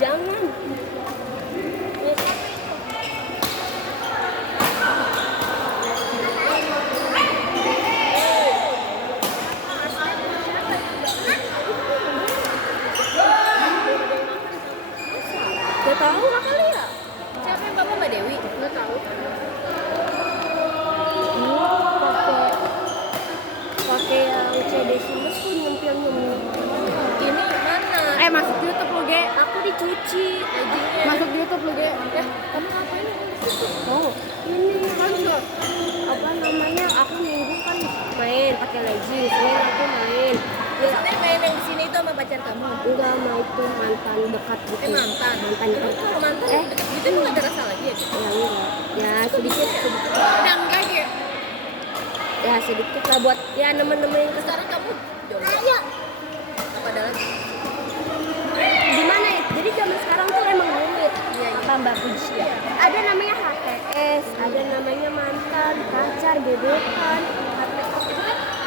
jangan. Gak tahu nggak kali ya? Siapa yang bapak Mbak Dewi? Nggak tahu. Pakai yang CD Simes tuh nyempil. Ini mana? Masuk YouTube lo, Ge. Aku dicuci. Masuk YouTube lo, Ge. Kamu ngapain? Oh, ini kan apa namanya? Aku minggu kan main pakai leggings, aku main. Maksudnya main yang di sini itu sama pacar kamu? Enggak, mau itu mantan dekat gitu. Mantan dekat. Kalau mantan itu emang ada rasa lagi ya? Ya enggak. Ya sedikit. Udah enggak ya? Ya sedikit lah buat ya nemen-nemen. Sekarang kamu jomblo? Apa ada lagi? Gimana ya? Jadi zaman sekarang tuh emang rumit. Iya. Tambah usia. Ada namanya HTS, ada namanya mantan, pacar, gebetan.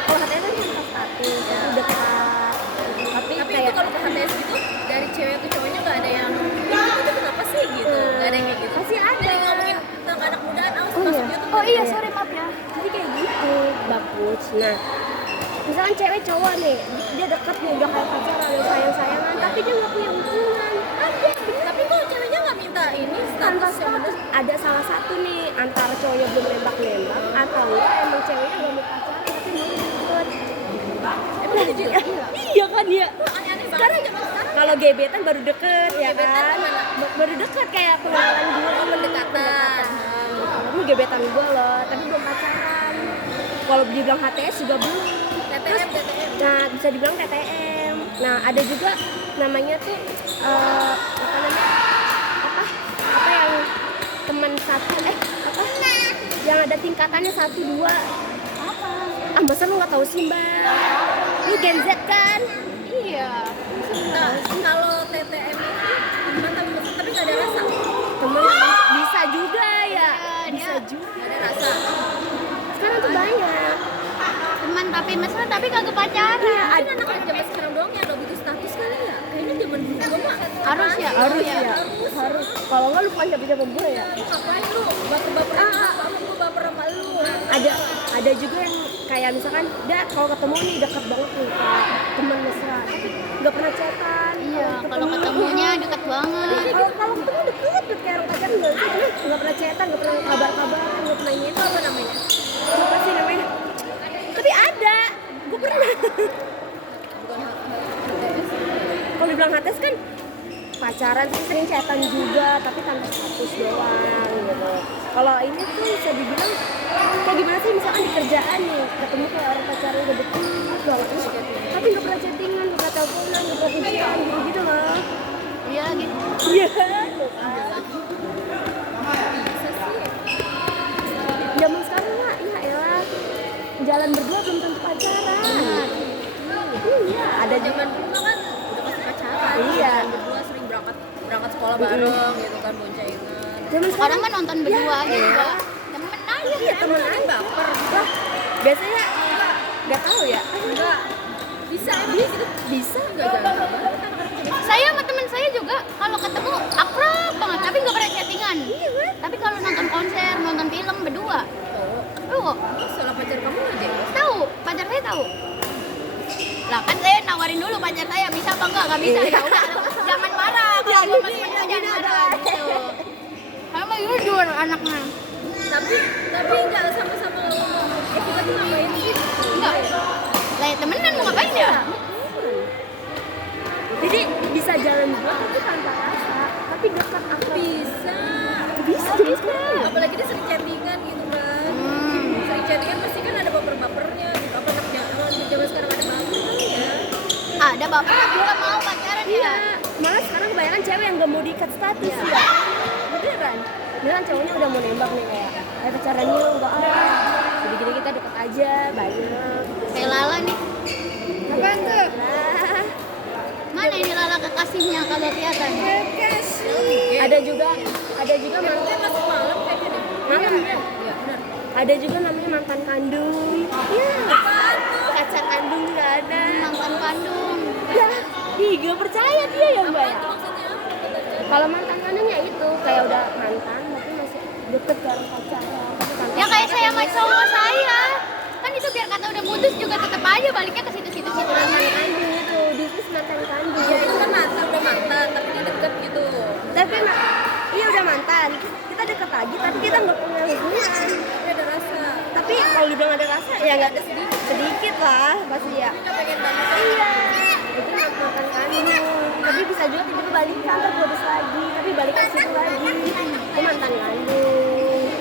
Kalau HTS kan cuma status, itu dekat. Tapi Tapi kayak itu kalau ke HTS gitu dari cewek ke cowoknya nggak ada yang itu kenapa sih gitu? Nggak ada yang kayak gitu. pasti ada. Jadi ngomongin tentang anak mudaan, Oh iya. YouTube. Oh iya, sorry maaf ya. Jadi kayak gitu, bagus. Nah, misalkan cewek cowok nih, dia deket nih, udah kayak pacaran, udah sayang-sayangan, tapi dia nggak punya hubungan. Ada, Tapi kok ceweknya nggak minta ini tanpa status yang status. Ada salah satu nih, antara cowoknya belum nembak-nembak, atau enggak emang ceweknya nggak mau pacaran, tapi mau deket. emang gitu juga? Iya kan ya. Aneh-aneh Sekarang banget zaman sekarang. kalau gebetan baru deket ya Gebetan kan. gimana? Baru deket kayak pengenalan dulu, pendekatan. Ini gebetan gue loh, tapi belum pacaran. Kalau dibilang HTS juga belum. TTM. Nah, bisa dibilang TTM. Nah, ada juga namanya tuh apa namanya? Apa yang teman satu yang ada tingkatannya 1, 2. Apa? Masa lu nggak tahu sih, Mbak? Lu Gen Z kan? Iya. Nah, kalau TTM itu mantan tapi nggak ada rasa. Temen bisa juga ya. Bisa juga. Nggak ada rasa. Sekarang tuh banyak. Teman tapi mesra tapi kagak pacaran. Ada anak zaman sekarang doang yang udah butuh status kali ya. Kayaknya zaman dulu mah Harus ya? Harus. Kalau nggak lu bukan siapa gue ya. ngapain lu baper-baper sama gue baper sama lu. Ada juga yang kayak misalkan dia kalau ketemu nih deket banget nih kayak teman mesra, tapi nggak pernah chatan. Iya, kalau ketemunya deket banget. Kalau ketemu deket kayak orang pacaran nggak pernah chatan, nggak pernah kabar-kabaran, nggak pernah ini. Itu apa namanya? Apa sih namanya? Tapi ada, gue pernah. Kalau dibilang HTS kan pacaran sih sering chatan juga, tapi tanpa status doang gitu. Kalau ini tuh bisa dibilang kayak gimana sih, misalkan di kerjaan nih ketemu kayak orang pacaran udah deket banget terus, tapi nggak pernah chattingan, nggak pernah teleponan, nggak pernah kuncian gitu loh. Iya gitu. Iya. Bisa sih. Zaman sekarang mah ya elah, jalan berdua belum tentu pacaran. Iya, ada juga. Zaman dulu kan udah pasti pacaran. Iya. Jalan berdua sering berangkat sekolah bareng gitu kan boncengan. Zaman Sekarang mah nonton berdua ya, gitu. iya. Temen aja. Iya, temen aja. Baper. Wah, biasanya nggak tahu ya. Enggak. Bisa emang gitu. Bisa Enggak gagal banget kan. Saya sama temen saya juga kalau ketemu akrab banget tapi nggak pernah chattingan. Tapi kalau nonton konser, nonton film berdua. Oh, Tuh, soal pacar kamu aja. tahu, pacar saya tahu. Lah kan saya nawarin dulu pacar saya bisa apa enggak? Nggak bisa ya udah. Jangan marah kalau sama temen saya jangan marah gitu. Sama jujur anaknya. Tapi enggak sama-sama ngomong. Kita tuh ngapain sih? Enggak. Lah ya temenan mau ngapain ya? Jadi bisa jalan berdua tapi tanpa rasa, tapi dekat akrab. Bisa. Apalagi dia sering chattingan gitu kan. Sering chattingan pasti kan ada baper-bapernya gitu. Apa anak zaman sekarang ada baper kali ya? Ada bapak tapi nggak mau pacaran Iya, ya. malah sekarang kebanyakan cewek yang gak mau diikat status ya. Beneran cowoknya udah mau nembak nih kayak pacaran yuk, enggak jadi kita deket aja, banyak. Kayak Lala nih. Apaan tuh? Mana ini Lala kekasihnya kagak kelihatan? Ada juga mantan Masuk malam kayaknya deh. malam ya. Iya benar. Ada juga namanya mantan kandung. Iya. Pacar kandung nggak ada. Mantan kandung. Ya, ih gak percaya dia ya mbak. Itu maksudnya apa? Kalau mantan kandung ya itu kayak udah mantan tapi masih deket kan pacaran. Tapi tanpa Ya kayak saya sama cowok saya. Kan itu biar kata udah putus juga tetap aja baliknya ke situ-situ mantan lagi. kandung itu, this is mantan kandung. Ya itu kan mantan, udah mantan, tapi dia deket gitu. Tapi iya udah mantan, kita deket lagi tapi kita nggak punya hubungan. Tapi ada rasa. Tapi kalau dibilang ada rasa ya nggak ada sedikit lah pasti ya. Kita pengen banget. Iya, itu mantan kandung. Tapi bisa juga tiba-tiba balikan terputus lagi, tapi balik ke situ lagi. Itu mantan kandung.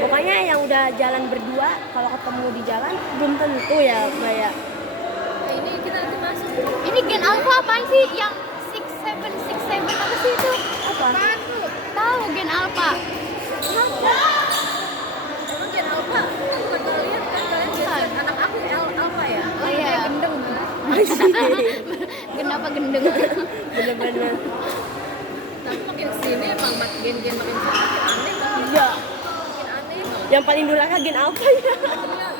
Pokoknya yang udah jalan berdua, kalau ketemu di jalan belum tentu ya, Mbak ya. Nah, ini kita nanti masuk. Ini Gen Alpha apaan sih? Yang 6767 apa sih itu? Apa? Tahu Gen Alpha? Emang Gen Alpha? Bukan kalian kan kalian biasa anak aku Alpha ya? Oh iya. Gendeng. Gen apa gendeng? Bener-bener. Tapi makin kesini emang gen-gen makin aneh banget. Iya. Makin aneh banget. Yang paling durhaka gen apa ya? Iya,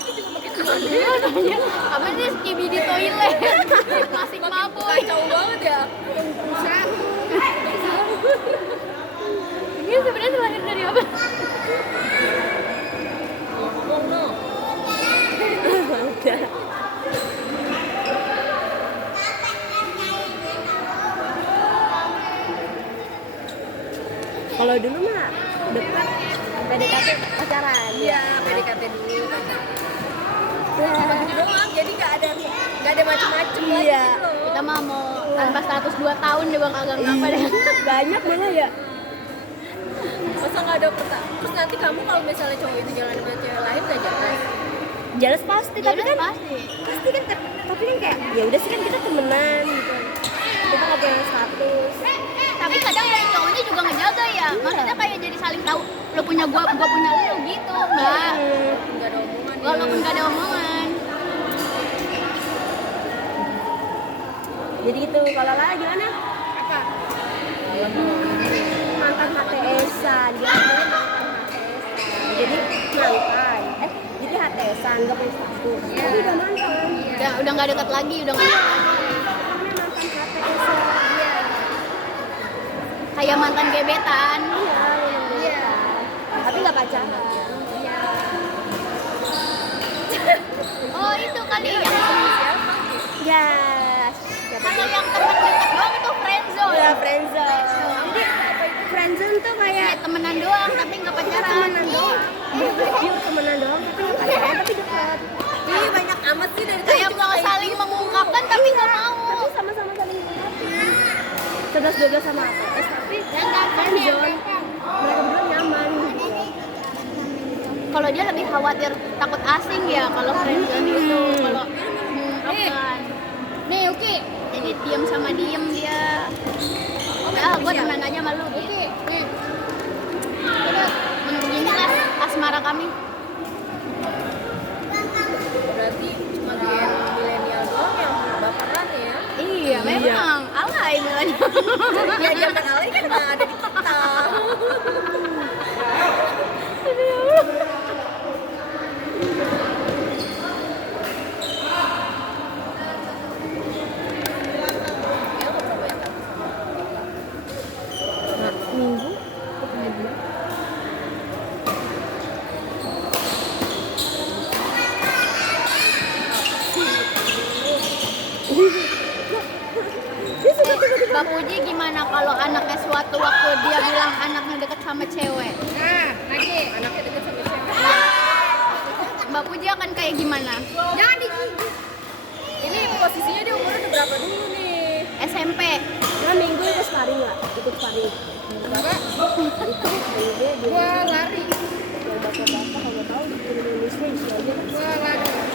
itu juga makin aneh. Apa sih skibidi toilet? Klasik maboy. Kacau banget ya. Ini sebenarnya lahir dari apa? Ngomong no. Udah. Kalau dulu mah dekat PDKT pacaran. Iya, PDKT dulu kan. Ya. Cuma gitu doang, jadi nggak ada macem-macem lagi Iya. gitu loh. Kita mah mau tanpa status 2 tahun deh bang kagak ngapa deh. Banyak malah ya. Masa nggak ada terus nanti kamu kalau misalnya cowok itu jalan sama cewek lain nggak jelas. Jelas pasti, tapi kan pasti. pasti kan tapi kan kayak ya udah sih kan kita temenan gitu. Kita nggak punya status. Tapi kadang dari cowoknya juga ngejaga ya. Maksudnya kayak jadi saling tahu lo punya gua punya lo gitu, Mbak. Nggak ada omongan. Walaupun gak ada omongan. Jadi gitu. Kalau Lala gimana? Apa? Mantan HTS-an. Dia namanya mantan HTS-an. Jadi mantan. Jadi HTS-an nggak punya status. Tapi udah mantan. Udah nggak dekat lagi, udah nggak dekat lagi. Namanya mantan HTS-an. Iya. Kayak mantan gebetan. Iya. Tapi nggak pacaran. Oh itu kali yang Ya. kalau yang teman dekat doang itu friendzone. Ya friendzone. Jadi friendzone tuh kayak Kayak temenan doang tapi nggak pacaran. temenan doang. Iya temenan doang tapi nggak pacaran tapi dekat. Ih, banyak amat sih dari Kayak tadi mau juga saling mengungkapkan tapi nggak mau. Tapi sama-sama saling mengerti. 11-12 sama HTS tapi friendzone. Mereka berdua nyaman gitu. Kalau dia lebih khawatir takut asing ya kalau friendzone itu. Kalau apaan? Nih Uki, jadi diam sama diem dia. Oh, gue temenan aja malu gitu. Terus inilah asmara kami. berarti cuma gen milenial doang yang baperan ya. Iya, memang alay milenial. Ya zaman alay kan nggak ada di kita. Minggu Mbak Puji gimana kalau anaknya suatu waktu dia bilang anaknya deket sama cewek? Anaknya deket sama cewek. Mbak Puji akan kayak gimana? Jangan digigit. Ini posisinya dia umurnya udah berapa dulu nih? SMP. nah minggu itu sparring nggak ikut sparring Enggak. itu dia Gua lari. yang bapak-bapak kalau tahu di Indonesia isi aja Gua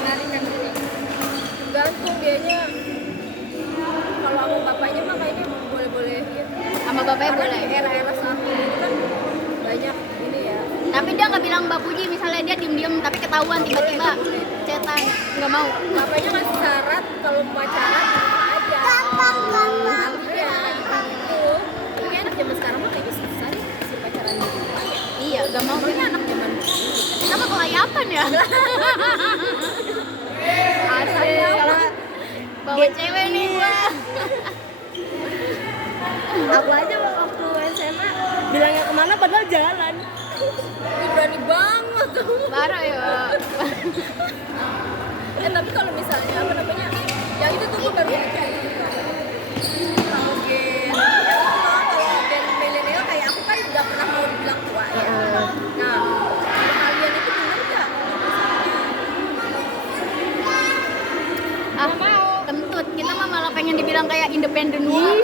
lari kan sini. Gantung dianya. Kalau sama bapaknya mah kayaknya boleh-boleh gitu. Sama bapaknya Karena boleh. di era-era saat ini kan banyak ini ya. Tapi dia nggak bilang Mbak Puji misalnya dia diem-diem tapi ketahuan tiba-tiba cetan nggak mau. Bapaknya ngasih syarat kalau pacaran aja. Iya, gitu. Tapi kayak anak zaman sekarang mah kayaknya susah deh si pacaran gitu. Iya, nggak mau. Ini anak zaman Kita mah kelayapan Jun ya? Asik. Kalau Bawa cewek nih gua. aku aja waktu SMA bilangnya kemana padahal jalan. Ih, berani banget tuh. Baru ya. Tapi kalau misalnya apa namanya, yang itu tuh gue baru ingat kayak kalau gen kalau gen milenial kayak aku kan nggak pernah mau dibilang tua ya. Nah, kalau kalian itu bener nggak? Ah, kentut. Kita mah malah pengen dibilang kayak independen woman.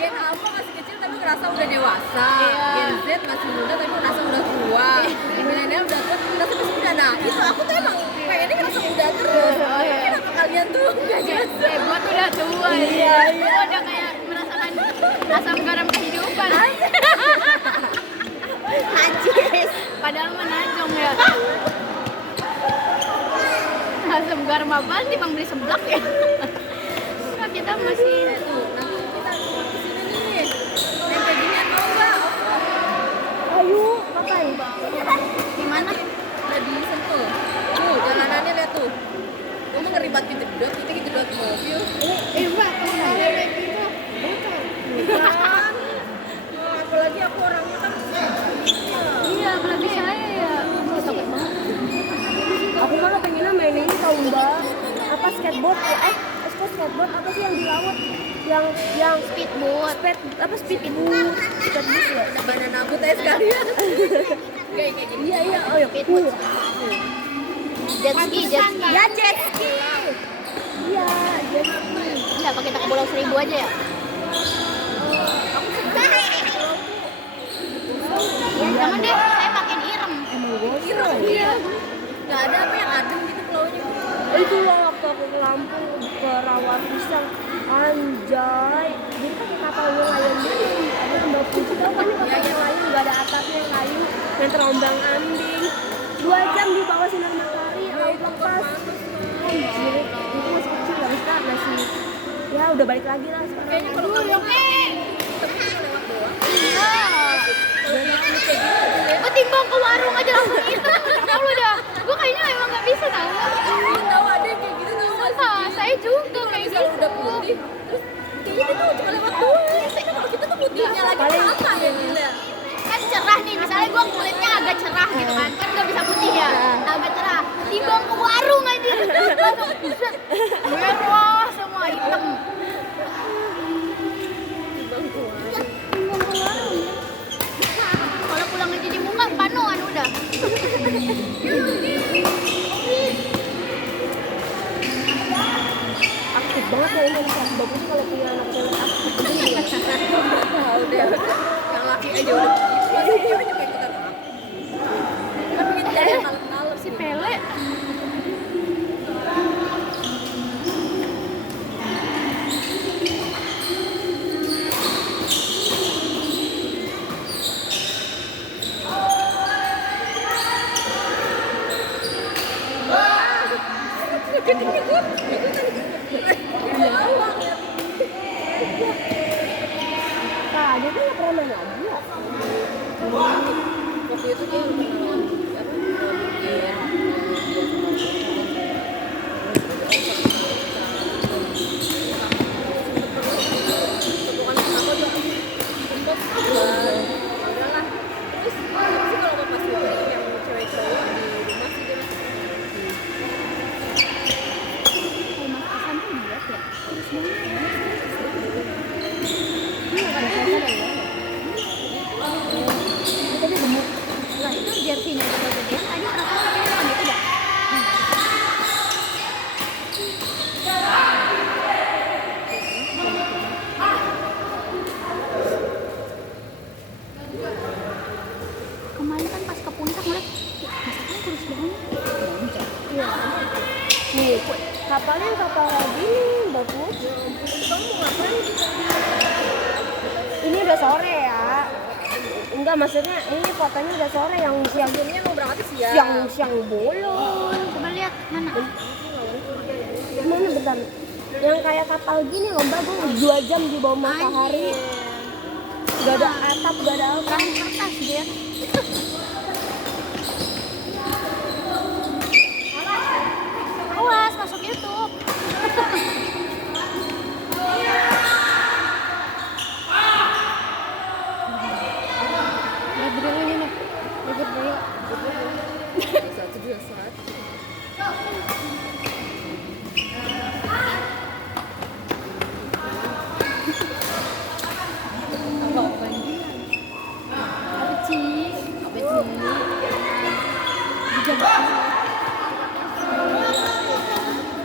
Gen alpha masih kecil tapi ngerasa udah dewasa. Iya. Gen Z masih muda tapi ngerasa udah tua. Gen milenial udah tua tapi ngerasa masih muda. Nah, itu aku tuh emang pengennya ngerasa muda terus. Oh, iya. Kenapa kalian tuh nggak jelas? Gua tuh udah tua. Iya. Gua udah kayak merasakan asam garam kehidupan. Najis. Padahal menajong ya. Asam garam apaan nih, Bang, beli seblak ya? Nah, kita masih Tuh, nanti kita kesini nih. Yang kayak ginian mau nggak? Ayo, ngapain? gimana? Udah disentuh. Tuh, jalanannya lihat tuh. Kamu ngeribat gitu gedot, kita gitu gedot mobil. Mbak, kamu kayak gitu. Bukan. Apalagi aku orangnya kan Iya, apalagi saya ya. Takut banget. Aku malah pengennya main ini tau Mbak. Apa skateboard? Kok skateboard apa sih yang di laut? Yang Speedboat. speedboat ya? banana boat aja sekalian. Kayak gini. Iya, oh ya. Jet ski. Ya jet ski. Iya, jet ski. Enggak, pakai tak Pulau Seribu aja ya? Ya, jangan deh, saya pakai irem. Emang gosong. Iya. Nggak ada apa yang adem gitu pulaunya. Itu loh waktu aku ke Lampung ke Rawa Pisang. Anjay. Jadi pakai kapal nelayan gitu. Ada kembang putih tau kan nih kapal nelayan nggak ada atapnya kayu yang terombang ambing. 2 jam di bawah sinar matahari, laut lepas. Anjir, itu masih kecil nggak bisa masih. Ya udah balik lagi lah sekarang. Kayaknya kalau kamu tapi cuma lewat doang. Iya. Kalau yang kayak gini aja ya. Gue timbang ke warung aja langsung hitam. Tahu dah. Gue kayaknya emang nggak bisa tahu. Tahu ada yang kayak gitu tahu nggak sih? Sumpah, saya juga kayak Misalnya gitu. udah putih, terus kayaknya dia tuh cuma lewat doang. Biasanya kalau kita tuh putihnya lagi apa ya gila. Kan cerah nih, misalnya gue kulitnya agak cerah gitu kan nggak bisa putih ya, agak cerah. Timbang ke warung aja, langsung buset, merah semua hitam. Timbang tua. Timbang ke warung. Kalau pulang aja di muka panoan udah. Aktif banget ya ini anak bagus kalau punya anak cewek aktif begini ya. Tahu deh. Yang laki aja udah begitu. Masih cewek juga ikutan orang. Tapi kita yang kalem-kalem Si Pele. Nah, dia kan nggak pernah main lagi ya. waktu itu dia pernah lawan apa? Temukan aku juga sempet udahlah. Terus sih kalau pas yang cewek cowok di rumah sih dia masih Kalau Mas Hasan tuh lihat ya. Terus Tapi gemuk. lah itu jersey-nya juga gedean tadi rasanya bukan itu dah. Kemarin kan pas ke puncak ngeliat, masakan kurus banget. Iya. Nih, kapalnya kapal kayak gini, bagus. kamu ngapain sih? Ini udah sore ya. Enggak, maksudnya ini fotonya udah sore yang siang Akhirnya mau berangkat siang. siang bolong. Coba lihat mana. Mana bentar? Yang kayak kapal gini loh Mbak, gue 2 jam di bawah matahari. Gak ada atap, gak ada apa. Perahu kertas dia. awas masuk YouTube. Satu dua satu. Apa sih? Apa sih?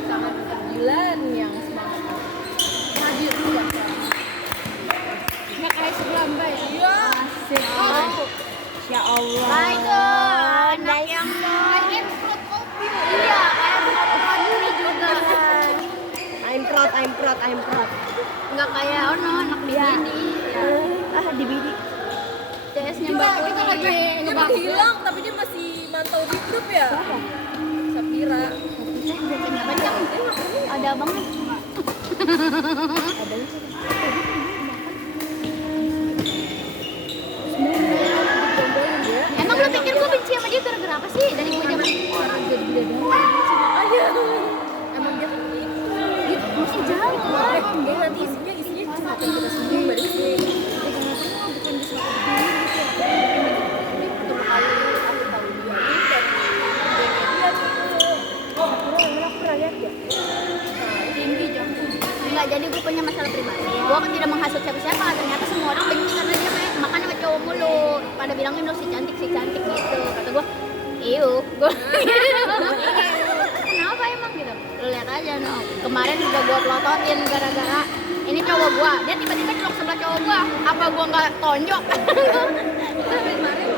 Sangat keadilan yang semangat hadir juga. Nggak kayak sebelah Mbak ya? Iya. Ya Allah. Nah itu anak yang kayak improve kopi. Iya, kayak kopi juga. I'm proud. Nggak kayak anak di Ya. sini. Di bidi. CS-nya Kita Mbak kita lagi dia udah hilang tapi dia masih mantau di grup ya. Sapira. Ada abangnya. Emang lu pikir gue benci sama dia gara-gara apa sih? Dari gue zaman Orang jadi bidadari. Aja. Emang dia masih jauh. dia nanti isinya cuma apa yang kita sendiri mbak Desi. Bukan di suatu pertama kali aku tahu dia ini dari dia gitu. Aku pernah lihat ya. Tinggi jauh. Enggak, jadi gue punya masalah pribadi. Gue kan tidak menghasut siapa-siapa. Ternyata semua orang benci karena dia kayak makan sama cowok mulu. Pada bilangin lo si cantik gitu. Kata gue, iu. Gue kenapa emang gitu? Lo lihat aja no. Kemarin udah gue pelototin gara-gara ini cowok gue. Dia tiba-tiba celok sebelah cowok gue. Apa gue nggak tonjok? Tapi kemarin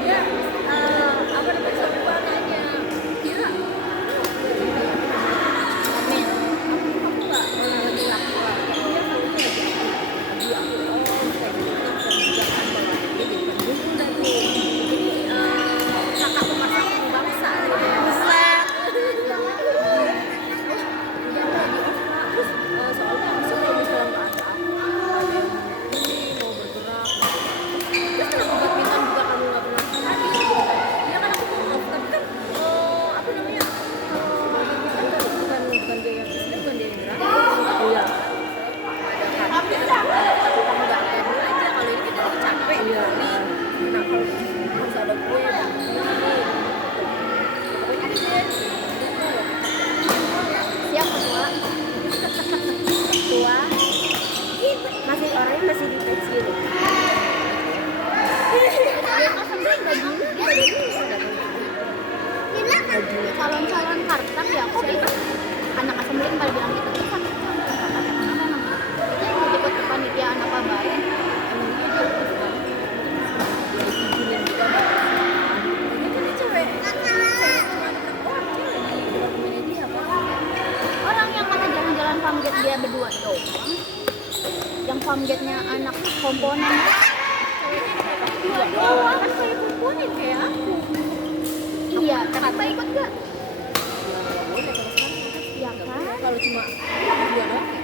dia apa namanya sama gua nanya kira Amin. aku nggak lagi lakukan dia kamu tuh lagi apa aku kayak gitu kan juga kan bahwa dia jadi pendukung dan tuh jadi kakak pemersatu bangsa ya buset terus soalnya masih kalau misalnya nggak ada apa ini mau bergerak terus kenapa badminton juga kamu nggak pernah hadir ya kan aku mau tapi kan apa namanya badminton kan bukan gaya fisik bukan gaya gerak iya ada tapi kamu nggak kayak dulu aja kalau ini kita lagi capek iya nah kalau harus ada gue pokoknya deh Siap ketua. Tua. Masih orangnya masih di pensiun. Calon-calon kartap ya kok gitu anak assembling pada bilang gitu tuh kan ikut kepanitiaan apa baik orang yang kata jalan-jalan famget dia berdua doang yang famgetnya anak komponen berdua doang kan kayak komponen kayak aku iya tapi apa ikut gak? Ya kan? kalau cuma berdua doang ya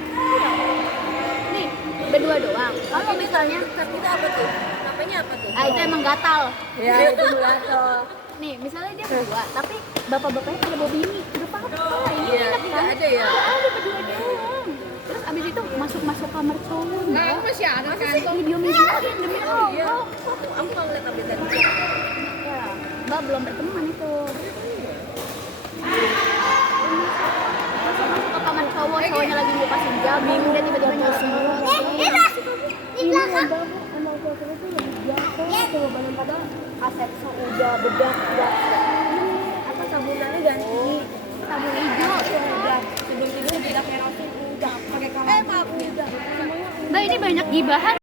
Nih, berdua doang. Kalau misalnya itu apa tuh namanya apa tuh itu emang gatal. Ya itu gatal. Nih, misalnya dia berdua, tapi bapak-bapaknya pada bawa bini. Udah apa? Ini Iya, enak tidak kan? ada ya? Nggak ada berdua doang. Terus abis itu masuk kamar cowok. Mbak. masih ada kan Video-videoin demi iya Allah. aku nggak ngeliat update tadi Ya, Mbak belum berteman itu. Masuk ke kamar cowok, cowoknya lagi ngupasin jagung, dia tiba-tiba nyusul. Di belakang. Emang suasana itu lebih biasa. Coba bangun padahal aset udah bedak udah. Apa sabunannya ganti sabun hijau udah. Sebelum tidur bedak kerosin udah pakai kaleng. Mbak ini banyak gibahan.